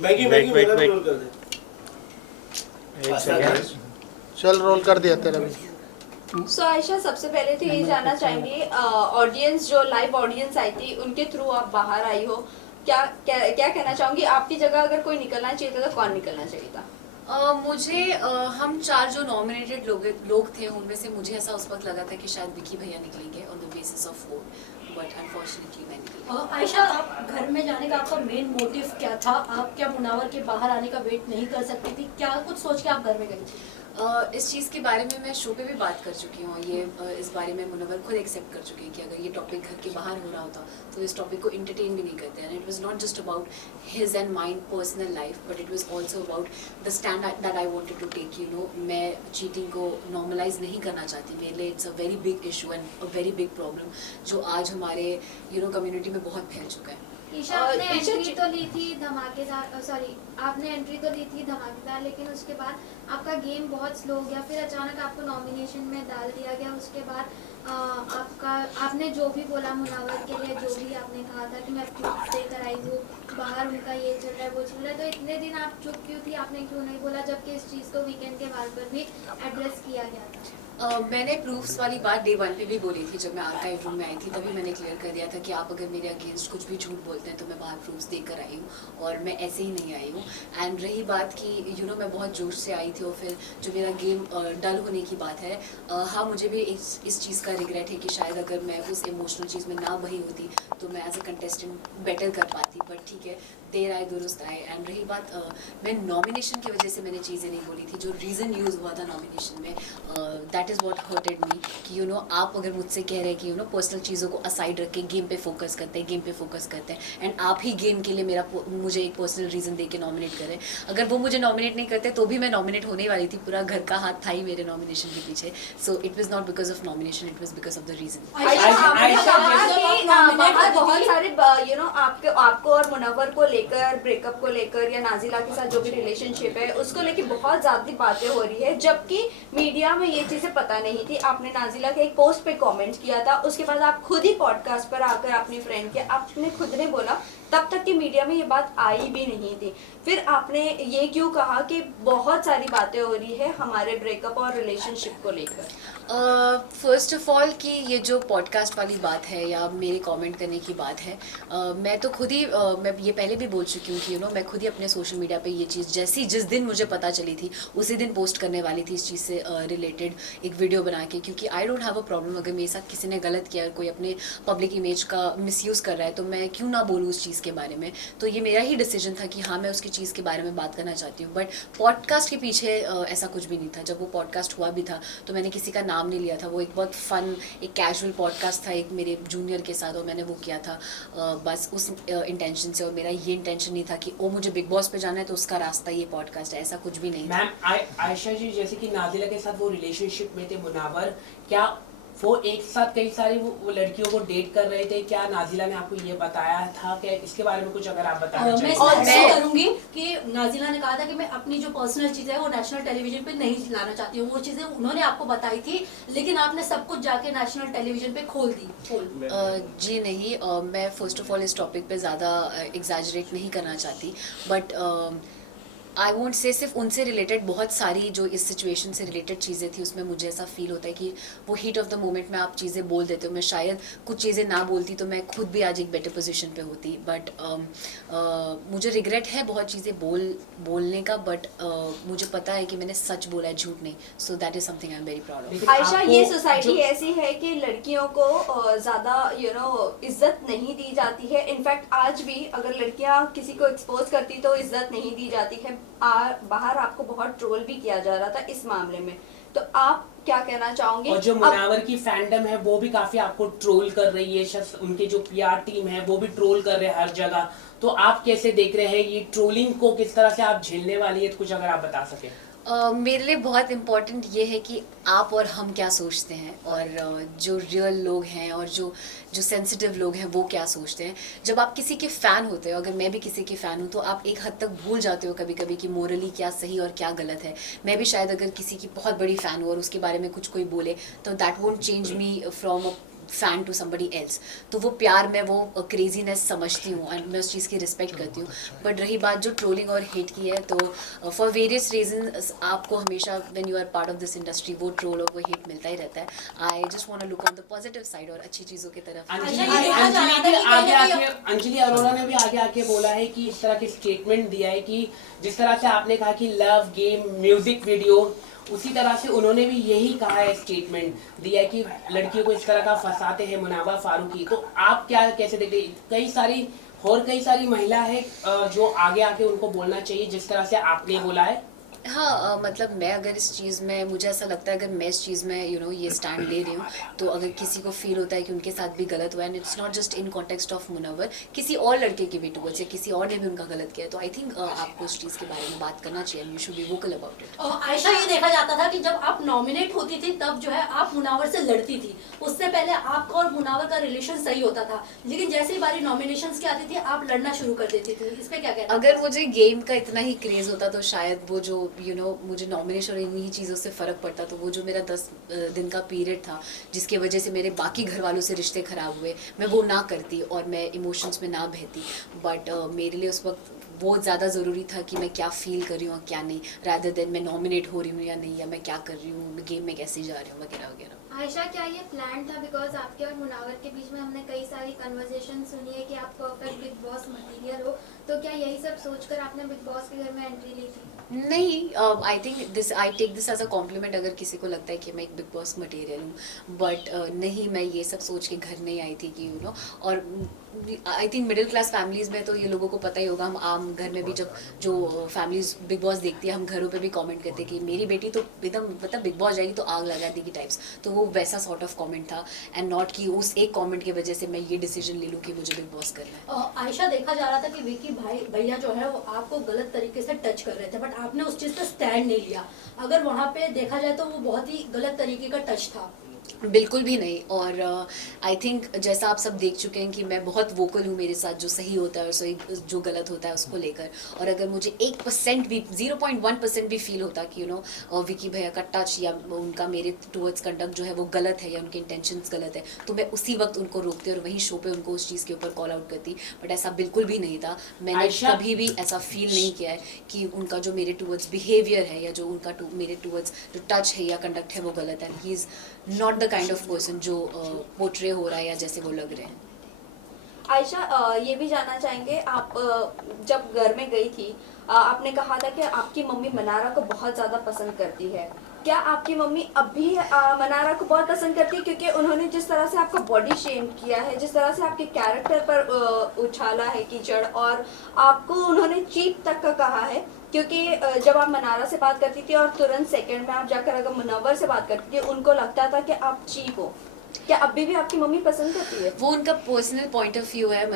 Maggi wait मेरा भी wait role कर दे। एक सेकंड। चल रोल कर दिया तेरा भी। सो आयशा, सबसे पहले तो ये जानना चाहेंगे, ऑडियंस जो लाइव ऑडियंस आई थी उनके थ्रू आप बाहर आई हो, क्या क्या क्या कहना चाहूंगी? आपकी जगह अगर कोई निकलना चाहिए था तो कौन निकलना चाहिए था? मुझे हम 4 जो नॉमिनेटेड लोग थे उनमें से मुझे ऐसा उस वक्त लगा था कि शायद विकी भैया निकलेंगे on the basis of vote, but unfortunately मैं निकली। आयशा, आप घर में जाने का आपका मेन मोटिव क्या था? आप क्या मुनावर के बाहर आने का वेट नहीं कर सकती थी? क्या कुछ सोच के आप घर में गई थी? इस चीज़ के बारे में मैं शो पे भी बात कर चुकी हूँ। ये इस बारे में मुनव्वर खुद एक्सेप्ट कर चुके हैं कि अगर ये टॉपिक घर के बाहर हो रहा होता तो इस टॉपिक को इंटरटेन भी नहीं करते। And it was not just about his and mind personal life, but it was also about the stand that I wanted to take. You know, मैं चीटिंग को नॉर्मलाइज नहीं करना चाहती। मेरे लिए it's a very big issue and a very big problem जो आज हमारे कम्युनिटी में बहुत फैल चुका है। ईशा, आपने एंट्री तो ली थी धमाकेदार, सॉरी आपने एंट्री तो ली थी धमाकेदार, लेकिन उसके बाद आपका गेम बहुत स्लो हो गया, फिर अचानक आपको नॉमिनेशन में डाल दिया गया। उसके बाद आपने जो भी बोला मुनावर के लिए, जो भी आपने कहा था कि मैं प्रूफ देकर आई हूँ, बाहर उनका ये चल रहा है वो चल रहा है, तो इतने दिन आप चुप क्यों थी? आपने क्यों नहीं बोला, जबकि इस चीज़ को वीकेंड के बाद पर भी एड्रेस किया गया था? मैंने प्रूफ्स वाली बात डे 1 पे भी बोली थी। जब मैं आर्काइव रूम में आई थी तभी मैंने क्लियर कर दिया था कि आप अगर मेरे अगेंस्ट कुछ भी झूठ बोलते हैं तो मैं बाहर प्रूफ्स देकर आई हूँ और मैं ऐसे ही नहीं आई हूँ। एंड रही बात कि मैं बहुत जोश से आई थी और फिर जो मेरा गेम डल होने की बात है, हाँ मुझे भी इस चीज़ का रिग्रेट है कि शायद अगर मैं उस इमोशनल चीज़ में ना बही होती तो मैं एज अ कंटेस्टेंट बेटर कर पाती। बट ठीक है, देर आए दुरुस्त आए। एंड रही बात, मैं नॉमिनेशन की वजह से मैंने चीज़ें नहीं बोली थी। जो रीज़न यूज़ हुआ था नॉमिनेशन में, दैट इज़ वॉट हर्टेड मी कि आप अगर मुझसे कह रहे हैं कि पर्सनल चीज़ों को असाइड रख के गेम पे फोकस करते हैं एंड आप ही गेम के लिए मुझे एक पर्सनल रीज़न दे के नॉमिनेट करें। अगर वो मुझे नॉमिनेट नहीं करते तो भी मैं नॉमिनेट होने वाली थी। पूरा घर का हाथ था ही मेरे नॉमिनेशन के पीछे। So it was not because of nomination, it was because of the reason. बाहर बहुत सारे आपको और मुनव्वर को लेकर, ब्रेकअप को लेकर या नाजिला के साथ जो भी रिलेशनशिप है उसको लेकर बहुत ज्यादा बातें हो रही है, जबकि मीडिया में ये चीजें पता नहीं थी। आपने नाजिला के एक पोस्ट पे कमेंट किया था, उसके बाद आप खुद ही पॉडकास्ट पर आकर अपनी फ्रेंड के आपने खुद ने बोला तब तक कि मीडिया में ये बात आई भी नहीं थी। फिर आपने ये क्यों कहा कि बहुत सारी बातें हो रही है हमारे ब्रेकअप और रिलेशनशिप को लेकर? फर्स्ट ऑफ ऑल कि ये जो पॉडकास्ट वाली बात है या मेरे कमेंट करने की बात है, मैं तो खुद ही मैं ये पहले भी बोल चुकी हूँ कि मैं खुद ही अपने सोशल मीडिया पे ये चीज़ जिस दिन मुझे पता चली थी उसी दिन पोस्ट करने वाली थी इस चीज़ से रिलेटेड एक वीडियो बना के। क्योंकि I don't have a problem अगर मेरे साथ किसी ने गलत किया, कोई अपने पब्लिक इमेज का मिसयूज़ कर रहा है तो मैं क्यों ना बोलूँ उस चीज़ के बारे में। तो ये मेरा ही डिसीजन था कि हाँ मैं उसकी चीज़ के बारे में बात करना चाहती हूँ। बट पॉडकास्ट के पीछे ऐसा कुछ भी नहीं था। जब वो पॉडकास्ट हुआ भी था तो मैंने किसी का नाम नहीं लिया था। वो एक बहुत फन, एक कैजुअल पॉडकास्ट था एक मेरे जूनियर के साथ और मैंने वो किया था बस उस इंटेंशन से। और मेरा ये इंटेंशन नहीं था कि मुझे बिग बॉस पे जाना है तो उसका रास्ता ये पॉडकास्ट है, ऐसा कुछ भी नहीं। मैम आयशा जी, जैसे कि नाजिला के साथ वो रिलेशनशिप में थे मुनावर, क्या वो एक साथ कई सारी वो लड़कियों को डेट कर रहे थे? क्या नाजिला ने आपको ये बताया था? क्या इसके बारे में कुछ अगर आप बताना मैं ऐसे करूंगी कि नाजिला ने कहा था कि मैं अपनी जो पर्सनल चीजें है वो नेशनल टेलीविजन पे नहीं लाना चाहती हूँ। वो चीजें उन्होंने आपको बताई थी, लेकिन आपने सब कुछ जाके नेशनल टेलीविजन पे खोल दी। जी नहीं, मैं फर्स्ट ऑफ ऑल इस टॉपिक पे ज़्यादा एग्जैजरेट नहीं करना चाहती। बट आई वोंट से सिर्फ उनसे रिलेटेड बहुत सारी जो इस सिचुएशन से रिलेटेड चीज़ें थी उसमें मुझे ऐसा फील होता है कि वो हीट ऑफ द मोमेंट में आप चीज़ें बोल देते हो। मैं शायद कुछ चीज़ें ना बोलती तो मैं खुद भी आज एक बेटर पोजीशन पे होती। बट मुझे रिग्रेट है बहुत चीज़ें बोलने का। बट मुझे पता है कि मैंने सच बोला है, झूठ नहीं। So that is something I am very proud of. Ayesha, ये सोसाइटी ऐसी है कि लड़कियों को ज्यादा इज्जत नहीं दी जाती है। इनफैक्ट आज भी अगर लड़कियां किसी को एक्सपोज करती तो इज्जत नहीं दी जाती है। बाहर आपको बहुत ट्रोल भी किया जा रहा था इस मामले में, तो आप क्या कहना चाहोगे? और जो मुनावर की फैंडम है वो भी काफी आपको ट्रोल कर रही है, उनके जो पीआर टीम है वो भी ट्रोल कर रहे हैं हर जगह। तो आप कैसे देख रहे हैं ये ट्रोलिंग को, किस तरह से आप झेलने वाली है? तो कुछ अगर आप बता सके। मेरे लिए बहुत इम्पॉर्टेंट ये है कि आप और हम क्या सोचते हैं और जो रियल लोग हैं और जो सेंसिटिव लोग हैं वो क्या सोचते हैं। जब आप किसी के फ़ैन होते हो, अगर मैं भी किसी की फ़ैन हूँ, तो आप एक हद तक भूल जाते हो कभी कभी कि मोरली क्या सही और क्या गलत है। मैं भी शायद अगर किसी की बहुत बड़ी फ़ैन हूँ और उसके बारे में कुछ कोई बोले तो that won't change me from fan to somebody else, तो वो प्यार में वो क्रेजीनेस समझती हूँ एंड मैं उस चीज़ की रिस्पेक्ट करती हूँ. बट रही बात जो ट्रोलिंग और हेट की है, तो फॉर वेरियस रीजन आपको हमेशा when you are part of this industry वो ट्रोल और वो हेट मिलता ही रहता है. I just want to look on the positive side और अच्छी चीज़ों की तरफ. अंजलि अरोड़ा ने भी आगे आके बोला है कि इस तरह के स्टेटमेंट दिया है कि जिस तरह से आपने कहा कि लव गेम म्यूजिक वीडियो, उसी तरह से उन्होंने भी यही कहा है, स्टेटमेंट दिया है कि लड़कियों को इस तरह का फंसाते हैं मुनावा फारूकी. तो आप क्या कैसे देखते हैं? कई सारी महिला है जो आगे आके उनको बोलना चाहिए जिस तरह से आपने बोला है. हाँ, मतलब मैं अगर इस चीज़ में, मुझे ऐसा लगता है अगर मैं इस चीज़ में ये स्टैंड ले रही हूँ, तो अगर किसी को फील होता है कि उनके साथ भी गलत हुआ है, and it's not just in context of Munawar, किसी और लड़के के भी टूवर्ड्स या किसी और ने भी उनका गलत किया है, तो आई थिंक आपको उस चीज़ के बारे में बात करना चाहिए. You should be vocal about it. Ayesha, ये देखा जाता था कि जब आप नॉमिनेट होती थी तब जो है आप मुनावर से लड़ती थी. उससे पहले आपका और मुनावर का रिलेशन सही होता था, लेकिन जैसे ही बारी नॉमिनेशंस की आती थी आप लड़ना शुरू कर देती थी. इस पे क्या कहना? अगर मुझे गेम का इतना ही क्रेज होता तो शायद वो जो मुझे नॉमिनेशन और इन्हीं चीज़ों से फ़र्क पड़ता, तो वो जो मेरा 10 दिन का पीरियड था जिसकी वजह से मेरे बाकी घर वालों से रिश्ते ख़राब हुए, मैं वो ना करती और मैं इमोशंस में ना बहती. बट मेरे लिए उस वक्त वो ज़्यादा ज़रूरी था कि मैं क्या फ़ील कर रही हूँ और क्या नहीं, रादर देन मैं नॉमिनेट हो रही हूँ या नहीं, या मैं क्या कर रही हूँ, गेम में कैसे जा रही हूँ वगैरह वगैरह. आयशा, क्या ये प्लान था? बिकॉज आपके और मुनावर के बीच में हमने कई सारी कन्वर्सेशन सुनी है कि आप परफेक्ट बिग बॉस मटेरियल हो, तो क्या यही सब सोचकर आपने बिग बॉस के घर में एंट्री ली थी? नहीं, I take this as a compliment अगर किसी को लगता है कि मैं एक बिग बॉस मटेरियल हूँ. बट नहीं, मैं ये सब सोच के घर नहीं आई थी कि और I think middle class families में तो ये लोगों को पता ही होगा. हम आम घर में भी जब जो फैमिलीज बिग बॉस देखती है, हम घरों पे भी कमेंट करते हैं कि मेरी बेटी तो एकदम मतलब बिग बॉस जाएगी तो आग लगा देगी टाइप्स. तो वो वैसा सॉर्ट ऑफ कमेंट था, एंड नॉट कि उस एक कमेंट की वजह से मैं ये डिसीजन ले लूँ कि मुझे बिग बॉस करना है. आयशा, देखा जा रहा था कि विकी भैया जो है वो आपको गलत तरीके से टच कर रहे थे, बट आपने उस चीज़ पे स्टैंड नहीं लिया. अगर वहाँ पे देखा जाए तो वो बहुत ही गलत तरीके का टच था. बिल्कुल भी नहीं. और आई थिंक जैसा आप सब देख चुके हैं कि मैं बहुत वोकल हूँ मेरे साथ जो सही होता है और सही जो गलत होता है उसको लेकर. और अगर मुझे 1% भी 0.1% भी फील होता कि विकी भैया का टच या उनका मेरे टुवर्ड्स कंडक्ट जो है वो गलत है या उनके इंटेंशंस गलत है, तो मैं उसी वक्त उनको रोकती और वहीं शो पे उनको उस चीज़ के ऊपर कॉल आउट करती. बट ऐसा बिल्कुल भी नहीं था. मैंने कभी भी ऐसा फील नहीं किया है कि उनका जो मेरे टुवर्ड्स बिहेवियर है या जो उनका मेरे टुवर्ड्स जो टच है या कंडक्ट है वो गलत है. He is not the kind of person जो पोर्ट्रे हो रहा है या जैसे वो लग रहे हैं. आयशा, ये भी जानना चाहेंगे, आप जब घर में गई थी आपने कहा था कि आपकी मम्मी मनारा को बहुत ज़्यादा पसंद करती है. क्या आपकी मम्मी अब भी मनारा को बहुत पसंद करती है? क्योंकि उन्होंने जिस तरह से आपका बॉडी शेम किया है, जिस तरह से आपके कैरेक्टर पर उछाला है कीचड़, और आपको उन्होंने चीप तक का कहा है. क्योंकि जब आप मनारा से बात करती थी और तुरंत सेकंड में आप जाकर अगर मुनव्वर से बात करती थी, उनको लगता था कि आप चीप हो. क्या अभी भी आपकी मम्मी पसंद करती है? वो उनका पर्सनल पॉइंट ऑफ व्यू है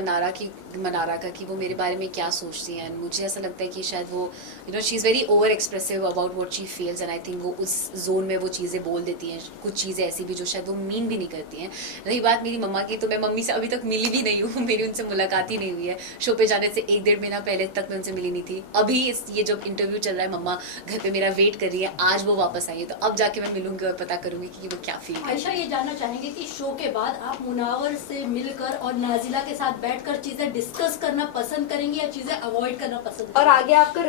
मनारा का कि वो मेरे बारे में क्या सोचती हैं. एंड मुझे ऐसा लगता है कि शायद वो she is very over expressive about what she feels, and I think वो उस जोन में वो चीज़ें बोल देती हैं, कुछ चीज़ें ऐसी भी जो शायद वो मीन भी नहीं करती हैं. रही बात मेरी मम्मा की, तो मैं मम्मी से अभी तक मिली भी नहीं हूँ. मेरी उनसे मुलाकात ही नहीं हुई है. शो पे जाने से 1-1.5 महीना पहले तक मैं उनसे मिली नहीं थी. अभी ये जब इंटरव्यू चल रहा है, मम्मा घर पर मेरा वेट कर रही है. आज वो वापस आई है, तो अब जाके मैं मिलूंगी और पता करूँगी कि वो क्या फील है. आयशा, ये जानना चाहेंगे कि शो के बाद आप मुनावर से मिलकर और नाजिला के साथ बैठकर चीजें डिस्कस करना पसंद करेंगी या चीजें अवॉइड करना पसंद करेंगी? और आगे आपका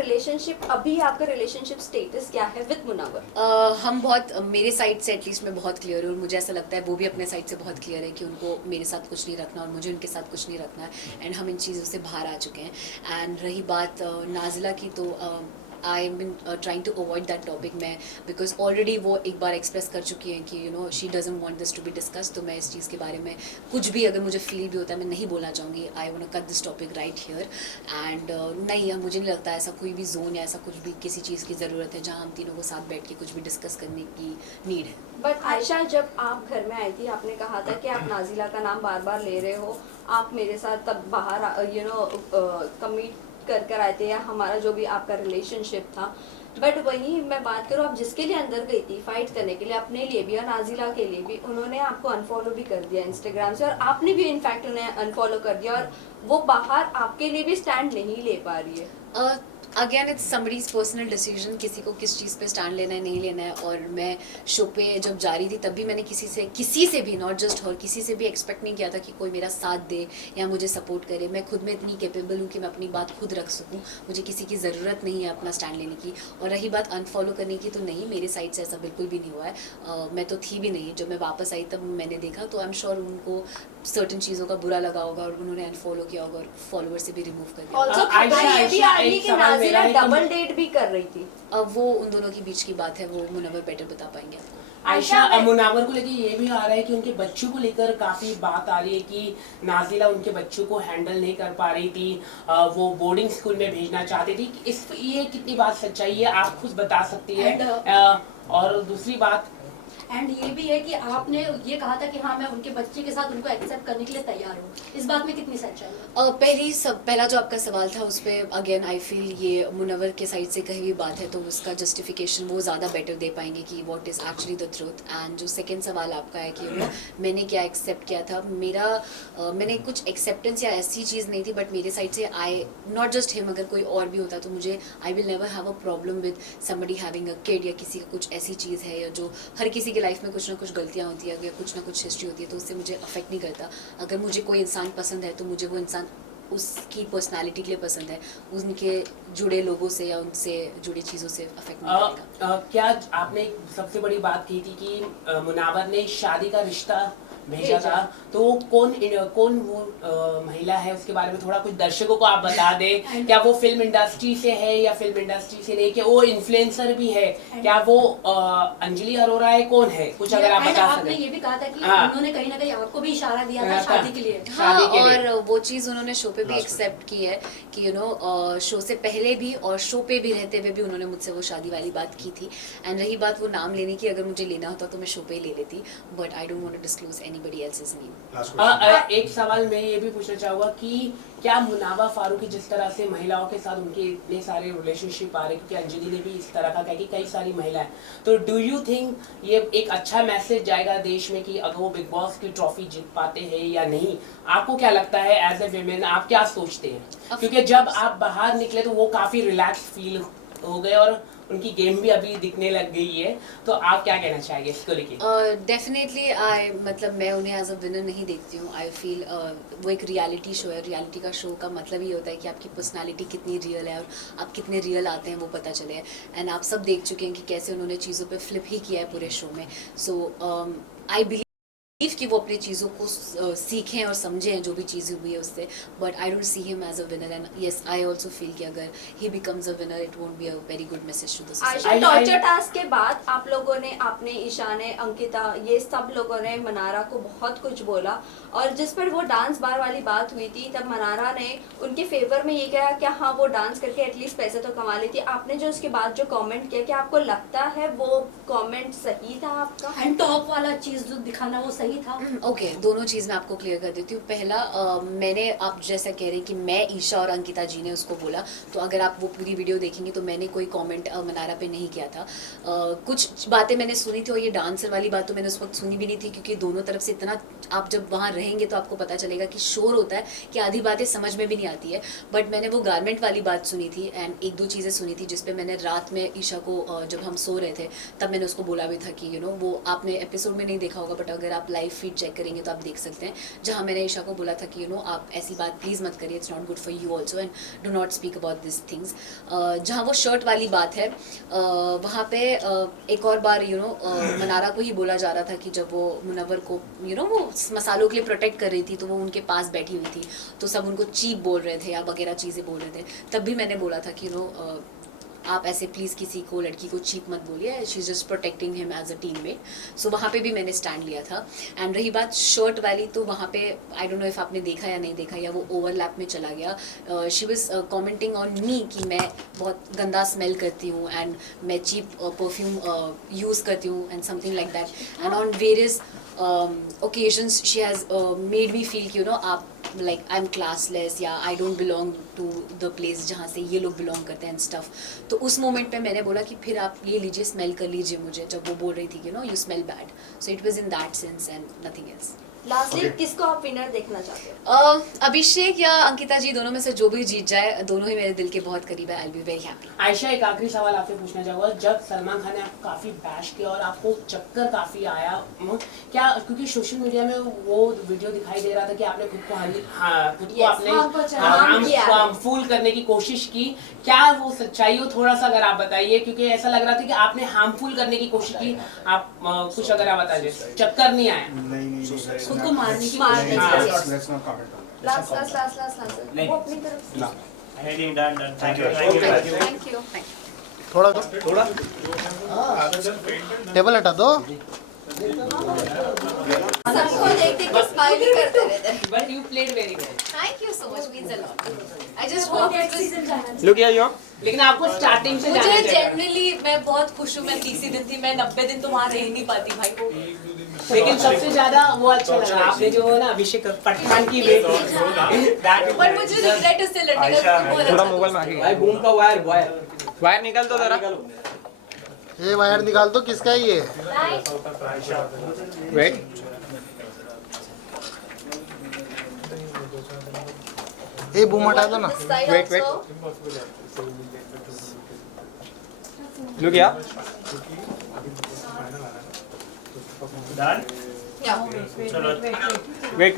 रिलेशनशिप स्टेटस क्या है विद मुनव्वर? हम बहुत, मेरे साइड से एटलीस्ट मैं बहुत क्लियर हूँ, और मुझे ऐसा लगता है वो भी अपने साइड से बहुत क्लियर है कि उनको मेरे साथ कुछ नहीं रखना और मुझे उनके साथ कुछ नहीं रखना है. एंड हम इन चीज़ों से बाहर आ चुके हैं. एंड रही बात नाजिला की, तो I am been trying to avoid that topic मैं, बिकॉज ऑलरेडी वो एक बार एक्सप्रेस कर चुकी हैं कि she doesn't want this to be discuss. तो मैं इस चीज़ के बारे में कुछ भी अगर मुझे फील भी होता है मैं नहीं बोलना चाहूँगी. I want to cut this topic right here. And नहीं, मुझे नहीं लगता ऐसा कोई भी जोन या ऐसा कुछ भी किसी चीज़ की ज़रूरत है जहाँ हम तीनों को साथ बैठ के कुछ भी डिस्कस करने की नीड है. बट आयशा, जब आप घर में आई थी आपने कहा था कि आप नाजिला का नाम बार बार ले रहे हो, आप मेरे साथ तब बाहर कमिट कर आए थे, या हमारा जो भी आपका रिलेशनशिप था. बट वहीं मैं बात करूँ, आप जिसके लिए अंदर गई थी फाइट करने के लिए, अपने लिए भी और नाजिला के लिए भी, उन्होंने आपको अनफॉलो भी कर दिया इंस्टाग्राम से, और आपने भी इनफैक्ट उन्हें अनफॉलो कर दिया, और वो बाहर आपके लिए भी स्टैंड नहीं ले पा रही है. Again it's somebody's personal decision, किसी को किस चीज़ पे स्टैंड लेना है नहीं लेना है। और मैं शो पे जब जा रही थी तब भी मैंने किसी से भी, नॉट जस्ट हर, किसी से भी एक्सपेक्ट नहीं किया था कि कोई मेरा साथ दे या मुझे सपोर्ट करे। मैं खुद में इतनी कैपेबल हूँ कि मैं अपनी बात खुद रख सकूँ, मुझे किसी की ज़रूरत नहीं है अपना स्टैंड लेने की। और रही बात अनफॉलो करने की, तो नहीं, मेरे साइड से ऐसा बिल्कुल भी नहीं हुआ है। मैं तो थी भी नहीं, जब मैं वापस आई तब मैंने देखा, तो आई एम श्योर उनको सर्टन चीज़ों का बुरा लगा होगा और उन्होंने अनफॉलो किया होगा और फॉलोअर से भी रिमूव कर दिया। ऑल्सो आयशा, ये भी आयशा, आ रही है एक कि सवाल मेरा नाज़िला है कि- डबल डेट भी कर रही थी। अब वो उन दोनों के बीच की बात है, वो मुनव्वर बेटर बता पाएंगे आपको। आयशा, आयशा, मुनावर को लेके ये भी आ रहा है कि उनके बच्चों को लेकर काफी बात आ रही है कि नाजिला उनके बच्चों को हैंडल नहीं कर पा रही थी, वो बोर्डिंग स्कूल में भेजना चाहती थी। इस ये कितनी बात सच्चाई है आप खुद बता सकती है। और दूसरी बात, एंड ये भी है कि आपने ये कहा था कि हाँ मैं उनके बच्चे के साथ उनको एक्सेप्ट करने के लिए तैयार हूँ, इस बात में कितनी सच्चाई है? पहला जो आपका सवाल था उस पर अगेन आई फील ये मुनव्वर के साइड से कही हुई बात है, तो उसका जस्टिफिकेशन वो ज़्यादा बेटर दे पाएंगे कि what is actually the truth. And जो सेकंड सवाल आपका है कि मैंने क्या एक्सेप्ट किया था, मैंने कुछ एक्सेप्टेंस या ऐसी चीज़ नहीं थी, बट मेरे साइड से आई नॉट जस्ट हिम, अगर कोई और भी होता तो मुझे I will never have a problem with somebody having a kid, या किसी का कुछ ऐसी चीज़ है या जो हर किसी की लाइफ में कुछ ना कुछ गलतियाँ होती है, अगर कुछ ना कुछ हिस्ट्री होती है तो उससे मुझे अफेक्ट नहीं करता। अगर मुझे कोई इंसान पसंद है तो मुझे वो इंसान उसकी पर्सनालिटी के लिए पसंद है, उनके जुड़े लोगों से या उनसे जुड़ी चीज़ों से अफेक्ट नहीं करेगा। क्या आपने एक सबसे बड़ी बात की थी कि मुनावर ने शादी का रिश्ता भेजा था, तो कौन वो महिला है उसके बारे में थोड़ा कुछ दर्शकों को आप बता दें। क्या वो फिल्म इंडस्ट्री से है या फिल्म इंडस्ट्री से नहीं, क्या वो इन्फ्लुएंसर भी है, क्या वो अंजलि अरोरा है, कौन है, कुछ अगर आप बता आपने सकें। ये भी कहा था कि हाँ। उन्होंने कहीं ना कहीं आपको भी इशारा दिया था शादी के लिए। हाँ, शादी के लिए। और वो चीज़ उन्होंने शो पे भी एक्सेप्ट की है कि शो से पहले भी और शो पे भी रहते हुए भी उन्होंने मुझसे वो शादी वाली बात की थी। एंड रही बात वो नाम लेने की, अगर मुझे लेना होता तो मैं शो पे ही ले लेती, but I don't want to disclose anybody else's name. एक सवाल मैं ये भी पूछना चाहूँगा कि क्या मुनावा फारूकी जिस तरह से महिलाओं के साथ उनके इतने सारे रिलेशनशिप आ रहे, क्योंकि अंजलि ने भी इस तरह का कहा कि कई सारी महिलाएं, तो डू यू थिंक ये एक अच्छा मैसेज जाएगा देश में कि अगर वो बिग बॉस की ट्रॉफी जीत पाते हैं या नहीं? आपको क्या लगता है एज ए विमेन, आप क्या सोचते हैं? क्योंकि जब आप बाहर निकले तो वो काफी रिलैक्स फील हो गए और उनकी गेम भी अभी दिखने लग गई है, तो आप क्या कहना चाहेंगे इसको लेके? डेफिनेटली मतलब मैं उन्हें एज अ विनर नहीं देखती हूँ। आई फील वो एक रियलिटी शो है, रियलिटी का शो का मतलब ये होता है कि आपकी पर्सनालिटी कितनी रियल है और आप कितने रियल आते हैं वो पता चले। एंड आप सब देख चुके हैं कि कैसे उन्होंने चीज़ों पे फ्लिप ही किया है पूरे शो में। सो आई बिलीव कि वो अपनी चीज़ों को सीखें और समझें जो भी चीज़ें हुई है उससे, but I don't see him as a winner. And yes, I also feel कि अगर he becomes a winner it won't be a very good message to the Ayesha, society. Torture task के बाद आप लोगों ने, आपने, ईशा ने, अंकिता, ये सब लोगों ने मनारा को बहुत कुछ बोला, और जिस पर वो डांस बार वाली बात हुई थी तब मनारा ने उनके फेवर में ये कहा कि हाँ वो डांस करके एटलीस्ट पैसे तो कमा लेती। आपने जो उसके बाद जो कमेंट किया, क्या आपको लगता है वो कमेंट सही था आपका? एंड टॉप वाला चीज जो दिखाना वो सही था? ओके, दोनों चीज़ मैं आपको क्लियर कर देती हूँ। पहला, मैंने, आप जैसा कह रहे हैं कि मैं, ईशा और अंकिता जी ने उसको बोला, तो अगर आप वो पूरी वीडियो देखेंगे तो मैंने कोई कमेंट मनारा पे नहीं किया था। कुछ बातें मैंने सुनी थी और ये डांसर वाली बात तो मैंने उस वक्त सुनी भी नहीं थी, क्योंकि दोनों तरफ से इतना, आप जब वहाँ रहेंगे तो आपको पता चलेगा कि शोर होता है कि आधी बातें समझ में भी नहीं आती है। बट मैंने वो गारमेंट वाली बात सुनी थी एंड एक दो चीज़ें सुनी थी जिसपे मैंने रात में ईशा को, जब हम सो रहे थे तब मैंने उसको बोला भी था कि वो आपने एपिसोड में नहीं देखा होगा, बट अगर आप लाइव फीड चेक करेंगे तो आप देख सकते हैं, जहाँ मैंने ईशा को बोला था कि आप ऐसी बात प्लीज़ मत करिए, it's not good for you also and do not speak about this things. जहाँ वो शर्ट वाली बात है, वहाँ पे एक और बार मनारा को ही बोला जा रहा था कि जब वो मुनव्वर को वो मसालों के लिए प्रोटेक्ट कर रही थी तो वो उनके पास बैठी हुई थी, तो सब उनको चीप बोल रहे थे या वगैरह चीज़ें बोल रहे थे। तब भी मैंने बोला था कि आप ऐसे प्लीज़ किसी को, लड़की को चीप मत बोलिए, she is just protecting him as a teammate. So वहाँ पे भी मैंने स्टैंड लिया था। एंड रही बात शर्ट वाली, तो वहाँ पे आई डोंट नो इफ़ आपने देखा या नहीं देखा या वो ओवरलैप में चला गया। She was commenting on me कि मैं बहुत गंदा स्मेल करती हूँ एंड मैं चीप परफ्यूम यूज़ करती हूँ and something like that. And on various occasions she has made me feel कि आप like I'm classless या I don't belong to the place जहाँ से ये लोग belong करते हैं stuff। तो उस मोमेंट पे मैंने बोला कि फिर आप ये लीजिए, स्मेल कर लीजिए मुझे, जब वो बोल रही थी कि you smell bad। So it was in that sense and nothing else। Lastly किसको आप विनर देखना चाहते हो? अभिषेक या अंकिता जी दोनों में से जो भी जीत जाए, दोनों ही मेरे दिल के बहुत करीब है। आई बी वेरी हैप्पी। आयशा, एक आखिरी सवाल आपसे पूछना चाहूंगा, जब सलमान खान ने आपको काफी बैश किया और आपको चक्कर काफी आया, क्या क्योंकि सोशल मीडिया में वो वीडियो दिखाई दे रहा था कि आपने खुद को आपने हार्मफुल करने की कोशिश की, क्या वो सच्चाई हो? थोड़ा सा अगर आप बताइए, क्योंकि ऐसा लग रहा था कि आपने हार्मफुल करने की कोशिश की। आप कुछ अगर आप बता दीजिए, चक्कर नहीं आया? नहीं खुद को मारने की let's not comment on that. Last नहीं। वो अपनी तरफ से। नहीं done thank you thank you. थोड़ा टेबल हटा दो। सबको देख देख के स्माइल ही करते रहते हैं। But you played very well. Thank you so much, means a lot. I just hope look here you लेकिन आपको स्टार्टिंग से मुझे जाना चाहिए। जनरली मैं बहुत खुश हूँ। मैं 30 दिन थी, मैं 90 दिन तो वहाँ रह ही नहीं पाती भाई। लेकिन सबसे ज्यादा वो अच्छा लगा आपने जो है ना अभिषेक पठान की बेटी। पर मुझे रिग्रेट उससे लड़ने का बहुत अच्छा मोबाइल में आगे भाई बूम का वायर निकल तो जरा ये वायर निकाल दो, किसका है ये? वेट ये बूम हटा दो ना। Wait. लुक हियर डन चलो wait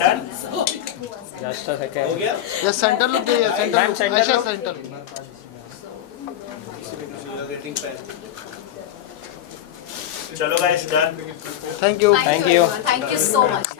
done just a second ये सेंटर लुक दे, ये सेंटर Ma'am, लुक, center ऐसा look. सेंटर। चलो guys done thank you. Thank you. Thank you so much.